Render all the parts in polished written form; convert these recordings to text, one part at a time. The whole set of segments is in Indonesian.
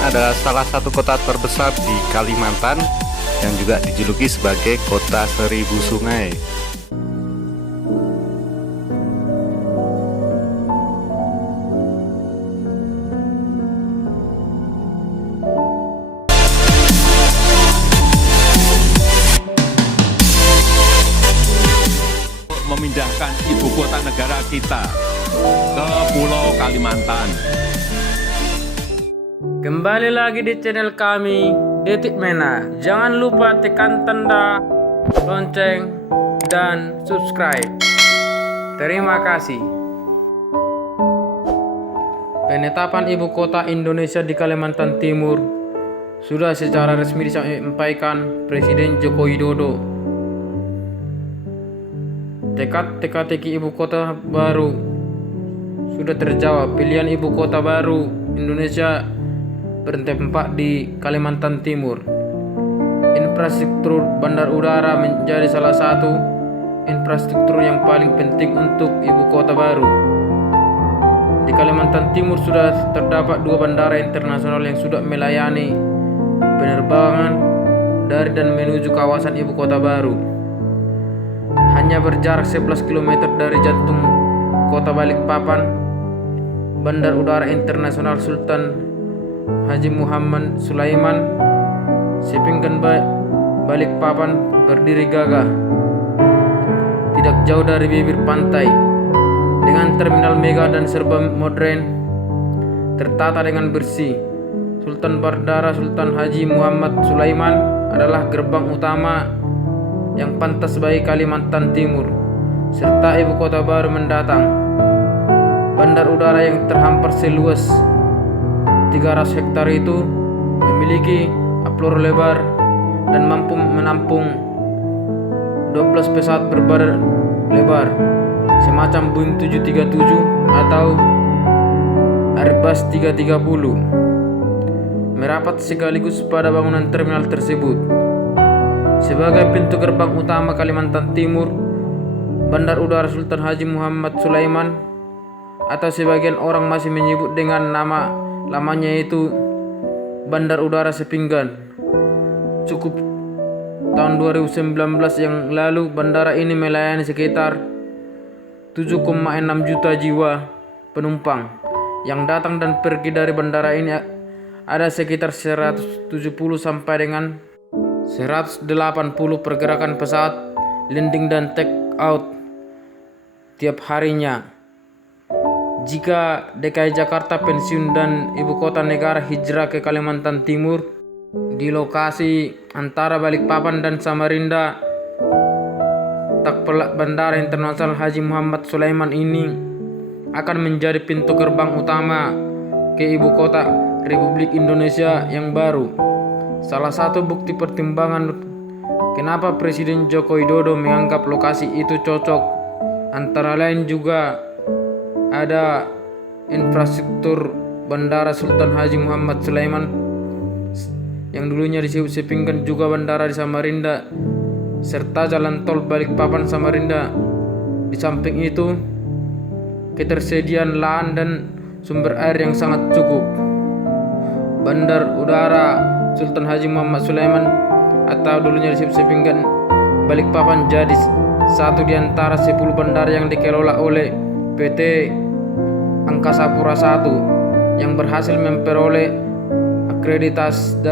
adalah salah satu kota terbesar di Kalimantan yang juga dijuluki sebagai kota seribu sungai. Memindahkan ibu kota negara kita ke Pulau Kalimantan. Kembali lagi di channel kami, Detik Mena. Jangan lupa tekan tanda lonceng dan subscribe. Terima kasih. Penetapan ibu kota Indonesia di Kalimantan Timur sudah secara resmi disampaikan Presiden Joko Widodo. Teka-teki ibu kota baru sudah terjawab. Pilihan ibu kota baru Indonesia bertempat di Kalimantan Timur. Infrastruktur bandar udara menjadi salah satu infrastruktur yang paling penting untuk ibu kota baru. Di Kalimantan Timur sudah terdapat 2 bandara internasional yang sudah melayani penerbangan dari dan menuju kawasan ibu kota baru. Hanya berjarak 11 km dari jantung kota Balikpapan, Bandar Udara Internasional Sultan Haji Muhammad Sulaiman Sepinggan Balikpapan berdiri gagah tidak jauh dari bibir pantai, dengan terminal mega dan serba modern, tertata dengan bersih. Sultan Bandara Sultan Haji Muhammad Sulaiman adalah gerbang utama yang pantas bagi Kalimantan Timur serta ibu kota baru mendatang. Bandar udara yang terhampar seluas 300 hektar itu memiliki alur lebar dan mampu menampung 12 pesawat berbadan lebar semacam Boeing 737 atau Airbus 330 merapat sekaligus pada bangunan terminal tersebut. Sebagai pintu gerbang utama Kalimantan Timur, Bandar Udara Sultan Haji Muhammad Sulaiman atau sebagian orang masih menyebut dengan nama lamanya yaitu Bandar Udara Sepinggan. Cukup tahun 2019 yang lalu, bandara ini melayani sekitar 7,6 juta jiwa penumpang yang datang dan pergi dari bandara ini. Ada sekitar 170 sampai dengan 180 pergerakan pesawat landing dan take out tiap harinya. Jika DKI Jakarta pensiun dan ibu kota negara hijrah ke Kalimantan Timur, di lokasi antara Balikpapan dan Samarinda, tak pelak Bandara Internasional Haji Muhammad Sulaiman ini akan menjadi pintu gerbang utama ke ibu kota Republik Indonesia yang baru. Salah satu bukti pertimbangan kenapa Presiden Joko Widodo menganggap lokasi itu cocok antara lain juga ada infrastruktur Bandara Sultan Haji Muhammad Sulaiman yang dulunya disebut Sepinggan, juga bandara di Samarinda serta jalan tol Balikpapan Samarinda. Di samping itu, ketersediaan lahan dan sumber air yang sangat cukup. Bandar Udara Sultan Haji Muhammad Sulaiman atau dulunya disebut Sepinggan Balikpapan jadi satu di antara 10 bandara yang dikelola oleh PT Angkasa Pura I yang berhasil memperoleh akreditasi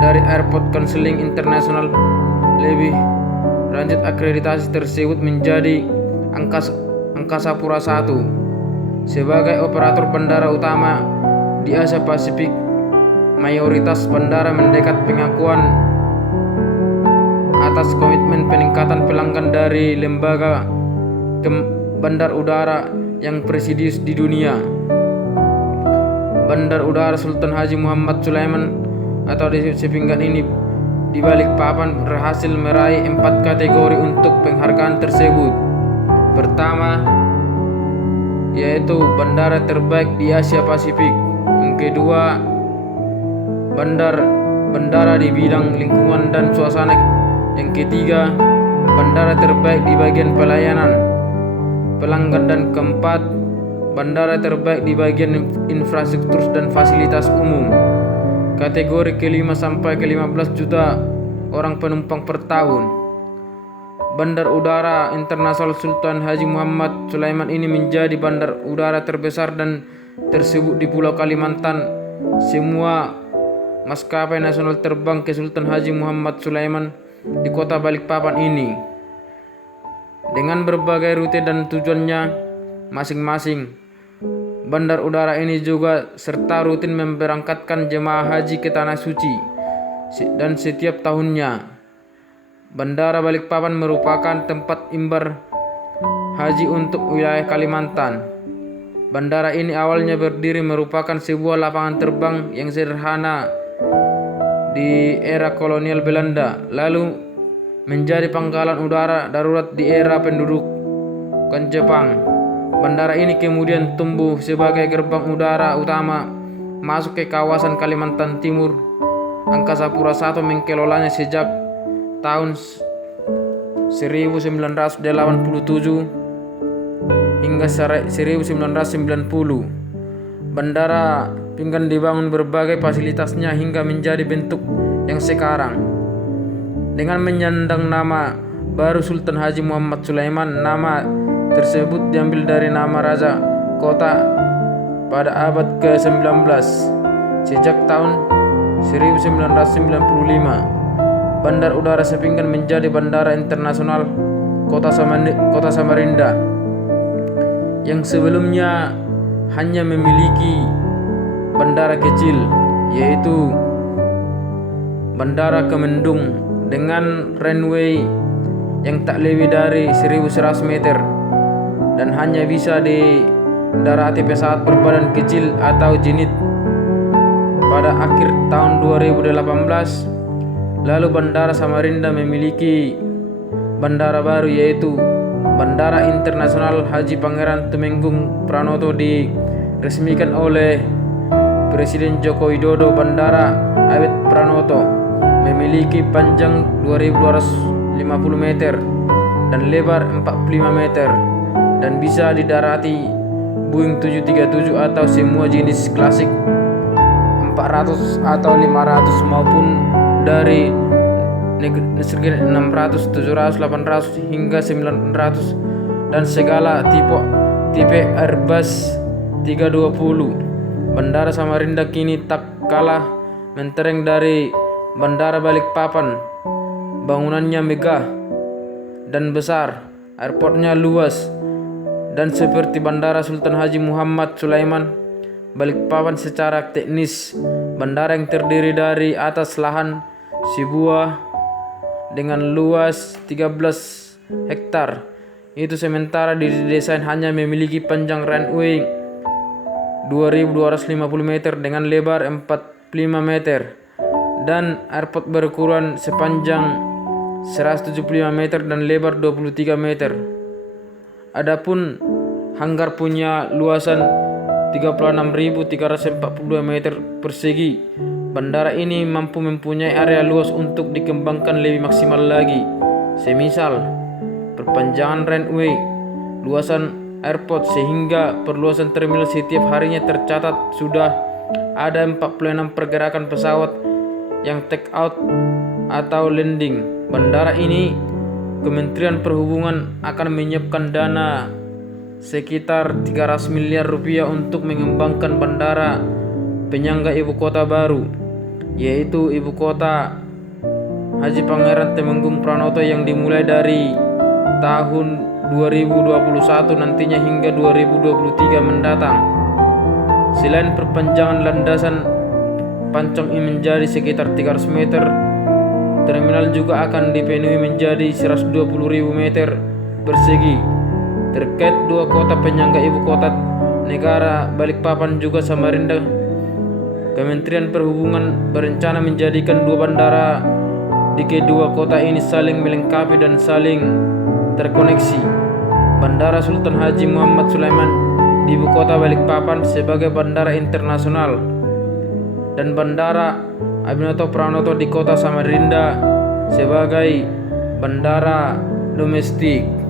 dari Airport Counseling International. Lebih lanjut, akreditasi tersebut menjadi Angkasa Pura I sebagai operator bandara utama di Asia Pasifik. Mayoritas bandara mendekat pengakuan atas komitmen peningkatan pelanggan dari lembaga bandar udara yang prestisius di dunia. Bandar Udara Sultan Haji Muhammad Sulaiman atau disebut Sepinggan ini di Balikpapan berhasil meraih 4 kategori untuk penghargaan tersebut. Pertama, yaitu bandara terbaik di Asia Pasifik. Yang kedua, bandara di bidang lingkungan dan suasana. Yang ketiga, bandara terbaik di bagian pelayanan pelanggan. Dan keempat, bandara terbaik di bagian infrastruktur dan fasilitas umum. kategori ke-5 sampai ke-15 juta orang penumpang per tahun. Bandar Udara Internasional Sultan Haji Muhammad Sulaiman ini menjadi bandar udara terbesar dan tersebut di Pulau Kalimantan. Semua maskapai nasional terbang ke Sultan Haji Muhammad Sulaiman di kota Balikpapan ini dengan berbagai rute dan tujuannya masing-masing. Bandar udara ini juga serta rutin memberangkatkan jemaah haji ke Tanah Suci dan setiap tahunnya. Bandara Balikpapan merupakan tempat imbar haji untuk wilayah Kalimantan. Bandara ini awalnya berdiri merupakan sebuah lapangan terbang yang sederhana di era kolonial Belanda, lalu menjadi pangkalan udara darurat di era pendudukan Jepang. Bandara ini kemudian tumbuh sebagai gerbang udara utama masuk ke kawasan Kalimantan Timur. Angkasa Pura I mengelolanya sejak tahun 1987 hingga 1990. Bandara Pinggan dibangun berbagai fasilitasnya hingga menjadi bentuk yang sekarang. Dengan menyandang nama baru Sultan Haji Muhammad Sulaiman, nama tersebut diambil dari nama raja kota pada abad ke-19. Sejak tahun 1995, Bandar Udara Sepinggan menjadi Bandara Internasional Kota Samarinda yang sebelumnya hanya memiliki bandara kecil, yaitu Bandara Kemendung dengan runway yang tak lebih dari 1.100 meter dan hanya bisa didarati pesawat berbadan kecil atau jenit. Pada akhir tahun 2018, lalu Bandara Samarinda memiliki bandara baru, yaitu Bandara Internasional Haji Pangeran Tumenggung Pranoto, diresmikan oleh Presiden Joko Widodo. Bandara Abed Pranoto memiliki panjang 2.250 meter dan lebar 45 meter dan bisa didarati Boeing 737 atau semua jenis klasik 400 atau 500 maupun dari 600, 700, 800 hingga 900 dan segala tipe Airbus 320. Bandara Samarinda kini tak kalah mentereng dari Bandara Balikpapan. Bangunannya megah dan besar, airportnya luas, dan seperti Bandara Sultan Haji Muhammad Sulaiman, Balikpapan secara teknis bandara yang terdiri dari atas lahan sebuah dengan luas 13 hektar. Itu sementara didesain hanya memiliki panjang runway 2.250 meter dengan lebar 45 meter dan airport berukuran sepanjang 175 meter dan lebar 23 meter. Adapun hanggar punya luasan 36.342 meter persegi. Bandara ini mampu mempunyai area luas untuk dikembangkan lebih maksimal lagi, semisal perpanjangan runway, luasan airport, sehingga perluasan terminal. Setiap harinya tercatat sudah ada 46 pergerakan pesawat yang take out atau landing. Bandara ini Kementerian Perhubungan akan menyiapkan dana sekitar 300 miliar rupiah untuk mengembangkan bandara penyangga ibu kota baru, yaitu ibu kota Haji Pangeran Tumenggung Pranoto yang dimulai dari tahun 2021 nantinya hingga 2023 mendatang. Selain perpanjangan landasan Pancong ini menjadi sekitar 300 meter, terminal juga akan dipenuhi menjadi 120.000 meter persegi. Terkait dua kota penyangga ibu kota negara Balikpapan juga Samarinda, Kementerian Perhubungan berencana menjadikan dua bandara di kedua kota ini saling melengkapi dan saling terkoneksi. Bandara Sultan Haji Muhammad Sulaiman di ibu kota Balikpapan sebagai bandara internasional dan Bandara Abinoto Pranoto di kota Samarinda sebagai bandara domestik.